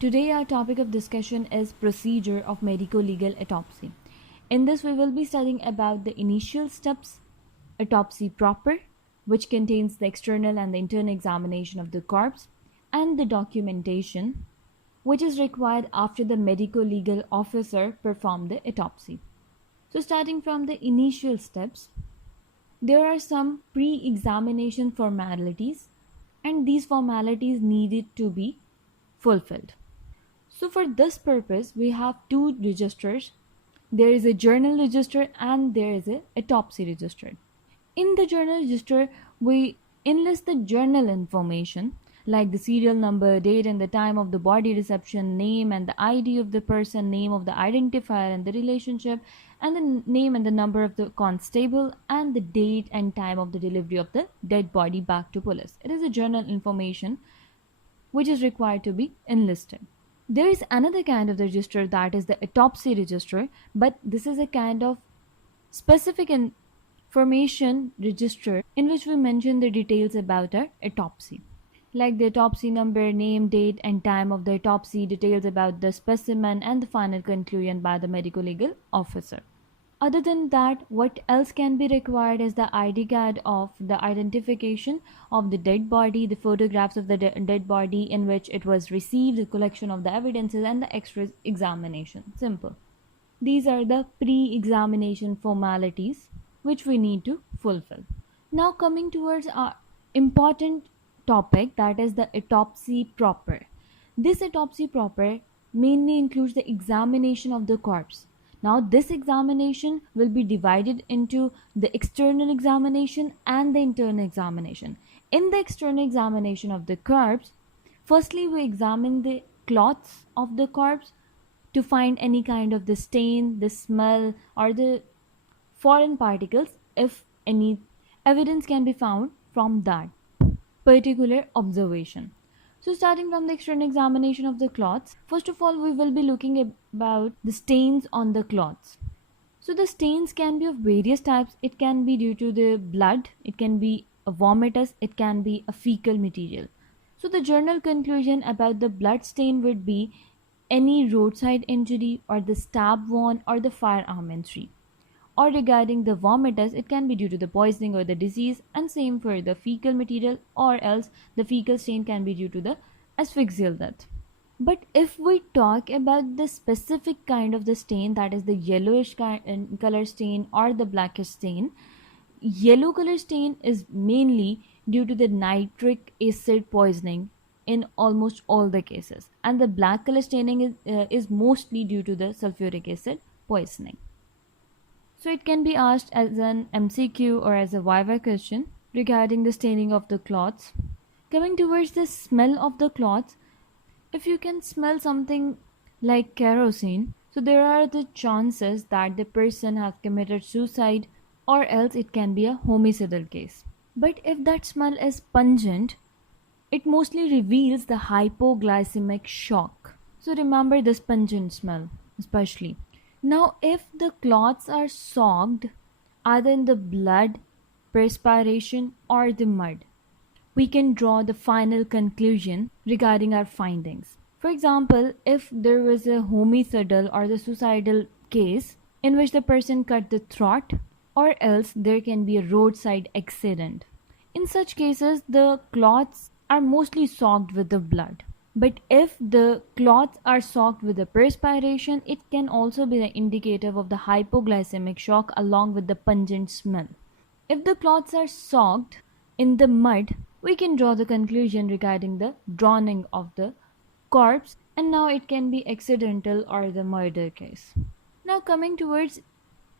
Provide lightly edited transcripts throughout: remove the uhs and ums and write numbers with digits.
Today our topic of discussion is procedure of medico-legal autopsy. In this we will be studying about the initial steps, autopsy proper, which contains the external and the internal examination of the corpse, and the documentation, which is required after the medico-legal officer performed the autopsy. So starting from the initial steps, there are some pre-examination formalities and these formalities needed to be fulfilled. So for this purpose, we have two registers. There is a journal register and there is a autopsy register. In the journal register, we enlist the journal information like the serial number, date and the time of the body reception, name and the ID of the person, name of the identifier and the relationship, and the name and the number of the constable, and the date and time of the delivery of the dead body back to police. It is a journal information which is required to be enlisted. There is another kind of register, that is the autopsy register, but this is a kind of specific information register in which we mention the details about our autopsy, like the autopsy number, name, date and time of the autopsy, details about the specimen, and the final conclusion by the medico-legal officer. Other than that, what else can be required is the ID card of the identification of the dead body, the photographs of the dead body in which it was received, the collection of the evidences, and the X-ray examination. Simple. These are the pre-examination formalities which we need to fulfill. Now coming towards our important topic, that is the autopsy proper. This autopsy proper mainly includes the examination of the corpse. Now this examination will be divided into the external examination and the internal examination. In the external examination of the corpse, firstly we examine the cloths of the corpse to find any kind of the stain, the smell, or the foreign particles if any evidence can be found from that particular observation. So starting from the external examination of the cloths, first of all we will be looking about the stains on the cloths. So the stains can be of various types. It can be due to the blood, it can be a vomitus, it can be a fecal material. So the journal conclusion about the blood stain would be any roadside injury or the stab wound or the firearm injury. Or regarding the vomitus, it can be due to the poisoning or the disease, and same for the fecal material, or else the fecal stain can be due to the asphyxial death. But if we talk about the specific kind of the stain, that is the yellowish color stain or the blackish stain, yellow color stain is mainly due to the nitric acid poisoning in almost all the cases, and the black color staining is mostly due to the sulfuric acid poisoning. So it can be asked as an MCQ or as a Viva question regarding the staining of the cloths. Coming towards the smell of the cloths, if you can smell something like kerosene, so there are the chances that the person has committed suicide, or else it can be a homicidal case. But if that smell is pungent, it mostly reveals the hypoglycemic shock. So remember this pungent smell especially. Now if the cloths are soaked either in the blood, perspiration or the mud, we can draw the final conclusion regarding our findings. For example, if there was a homicidal or the suicidal case in which the person cut the throat, or else there can be a roadside accident. In such cases, the cloths are mostly soaked with the blood. But if the cloths are soaked with the perspiration, it can also be the indicative of the hypoglycemic shock along with the pungent smell. If the cloths are soaked in the mud, we can draw the conclusion regarding the drowning of the corpse, and now it can be accidental or the murder case. Now coming towards,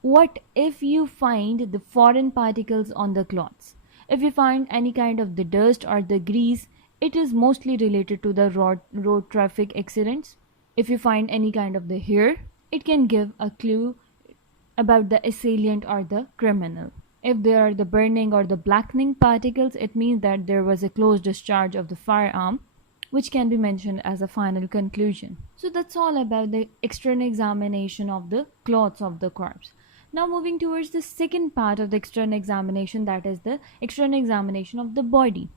what if you find the foreign particles on the cloths? If you find any kind of the dust or the grease, it is mostly related to the road traffic accidents. If you find any kind of the hair, it can give a clue about the assailant or the criminal. If there are the burning or the blackening particles, it means that there was a close discharge of the firearm, which can be mentioned as a final conclusion. So that's all about the external examination of the clothes of the corpse. Now moving towards the second part of the external examination, that is the external examination of the body.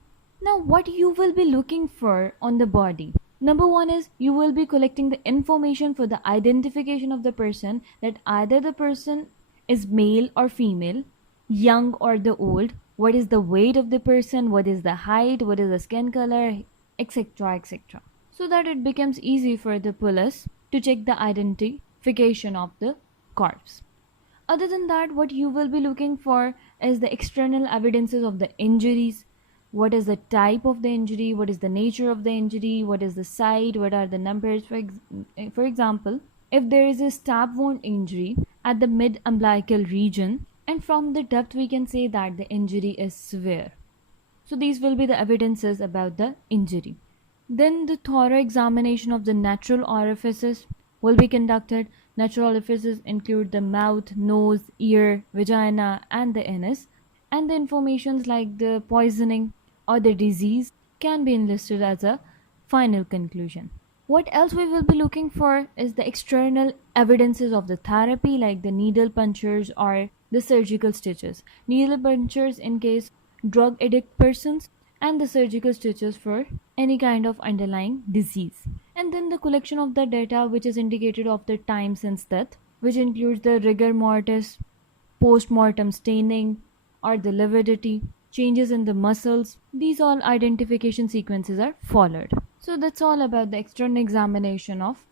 Now what you will be looking for on the body? Number one is you will be collecting the information for the identification of the person, that either the person is male or female, young or the old, what is the weight of the person, what is the height, what is the skin color, etc. etc. So that it becomes easy for the police to check the identification of the corpse. Other than that, what you will be looking for is the external evidences of the injuries. What is the type of the injury? What is the nature of the injury? What is the site? What are the numbers? For example, if there is a stab wound injury at the mid umbilical region, and from the depth we can say that the injury is severe. So these will be the evidences about the injury. Then the thorough examination of the natural orifices will be conducted. Natural orifices include the mouth, nose, ear, vagina, and the anus. And the informations like the poisoning or the disease can be enlisted as a final conclusion. What else we will be looking for is the external evidences of the therapy, like the needle punctures or the surgical stitches. Needle punctures in case drug addict persons, and the surgical stitches for any kind of underlying disease. And then the collection of the data which is indicated of the time since death, which includes the rigor mortis, post-mortem staining, or the lividity, changes in the muscles. These all identification sequences are followed. So that's all about the external examination of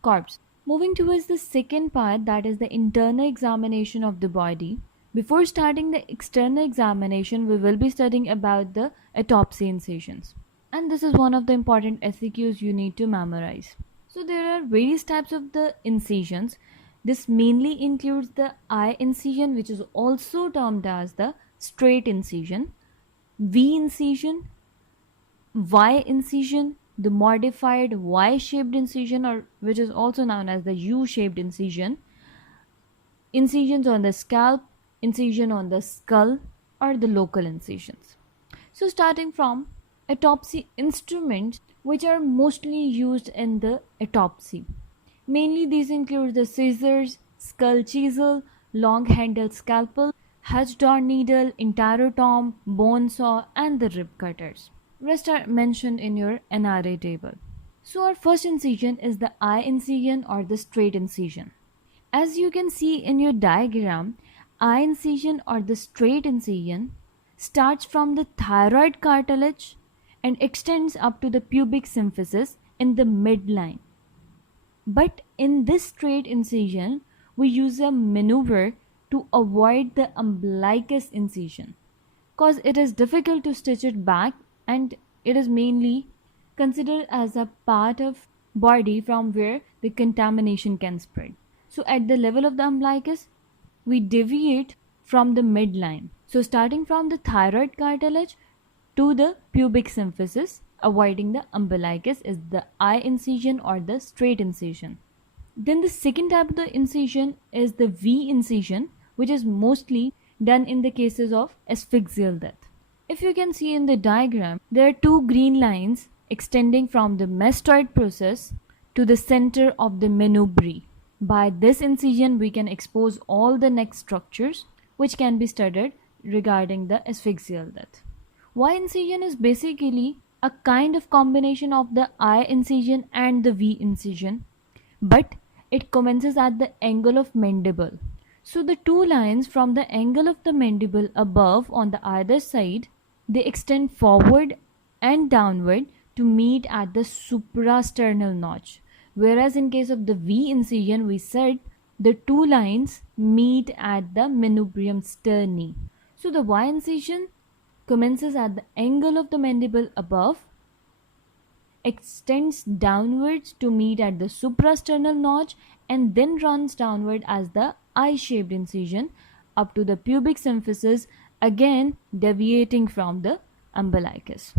corpse. Moving towards the second part, that is the internal examination of the body. Before starting the external examination, we will be studying about the autopsy incisions. And this is one of the important SEQs you need to memorize. So there are various types of the incisions. This mainly includes the eye incision, which is also termed as the straight incision, V incision, Y incision, the modified Y-shaped incision, or which is also known as the U-shaped incision, incisions on the scalp, incision on the skull, or the local incisions. So starting from autopsy instruments which are mostly used in the autopsy. Mainly these include the scissors, skull chisel, long-handled scalpel, Hatch-Dart needle, interrotome, bone saw, and the rib cutters. Rest are mentioned in your NRA table. So our first incision is the eye incision or the straight incision. As you can see in your diagram, eye incision or the straight incision starts from the thyroid cartilage and extends up to the pubic symphysis in the midline. But in this straight incision, we use a maneuver to avoid the umbilicus incision, because it is difficult to stitch it back, and it is mainly considered as a part of body from where the contamination can spread. So at the level of the umbilicus, we deviate from the midline. So starting from the thyroid cartilage to the pubic symphysis, avoiding the umbilicus, is the eye incision or the straight incision. Then the second type of the incision is the V incision, which is mostly done in the cases of asphyxial death. If you can see in the diagram, there are two green lines extending from the mastoid process to the center of the manubrium. By this incision, we can expose all the neck structures which can be studied regarding the asphyxial death. Y incision is basically a kind of combination of the eye incision and the V incision, but it commences at the angle of mandible. So the two lines from the angle of the mandible above on the either side, they extend forward and downward to meet at the suprasternal notch. Whereas in case of the V incision, we said the two lines meet at the manubrium sterni. So the Y incision commences at the angle of the mandible above, extends downwards to meet at the suprasternal notch, and then runs downward as the I-shaped incision up to the pubic symphysis, again deviating from the umbilicus.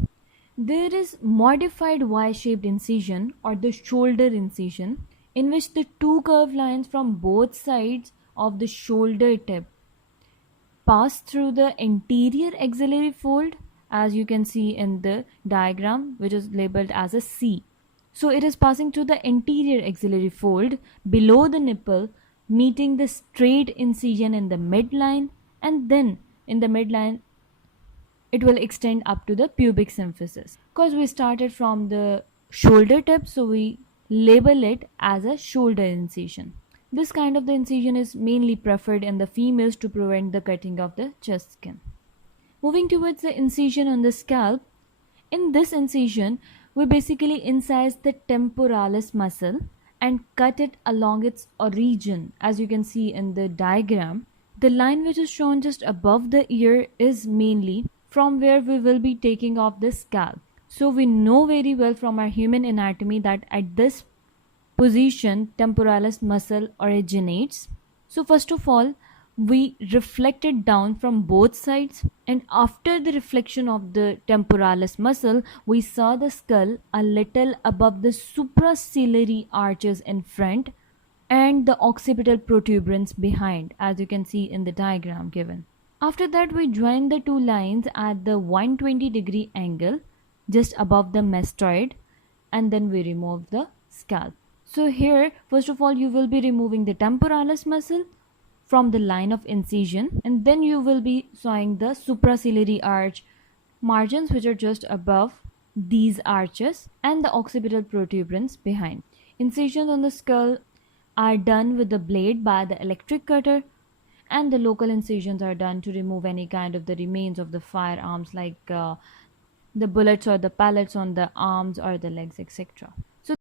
There is modified Y-shaped incision or the shoulder incision, in which the two curved lines from both sides of the shoulder tip pass through the anterior axillary fold, as you can see in the diagram, which is labeled as a C. So it is passing through the anterior axillary fold below the nipple, meeting the straight incision in the midline, and then in the midline it will extend up to the pubic symphysis. Because we started from the shoulder tip, so we label it as a shoulder incision. This kind of the incision is mainly preferred in the females to prevent the cutting of the chest skin. Moving towards the incision on the scalp, in this incision, we basically incise the temporalis muscle and cut it along its origin. As you can see in the diagram, the line which is shown just above the ear is mainly from where we will be taking off the scalp. So we know very well from our human anatomy that at this position temporalis muscle originates. So first of all, we reflect it down from both sides, and after the reflection of the temporalis muscle, we saw the skull a little above the supraciliary arches in front and the occipital protuberance behind, as you can see in the diagram given. After that, we join the two lines at the 120-degree angle just above the mastoid, and then we remove the scalp. So here, first of all, you will be removing the temporalis muscle from the line of incision, and then you will be sawing the supraciliary arch margins which are just above these arches and the occipital protuberance behind. Incisions on the skull are done with the blade by the electric cutter, and the local incisions are done to remove any kind of the remains of the firearms like the bullets or the pellets on the arms or the legs, etc.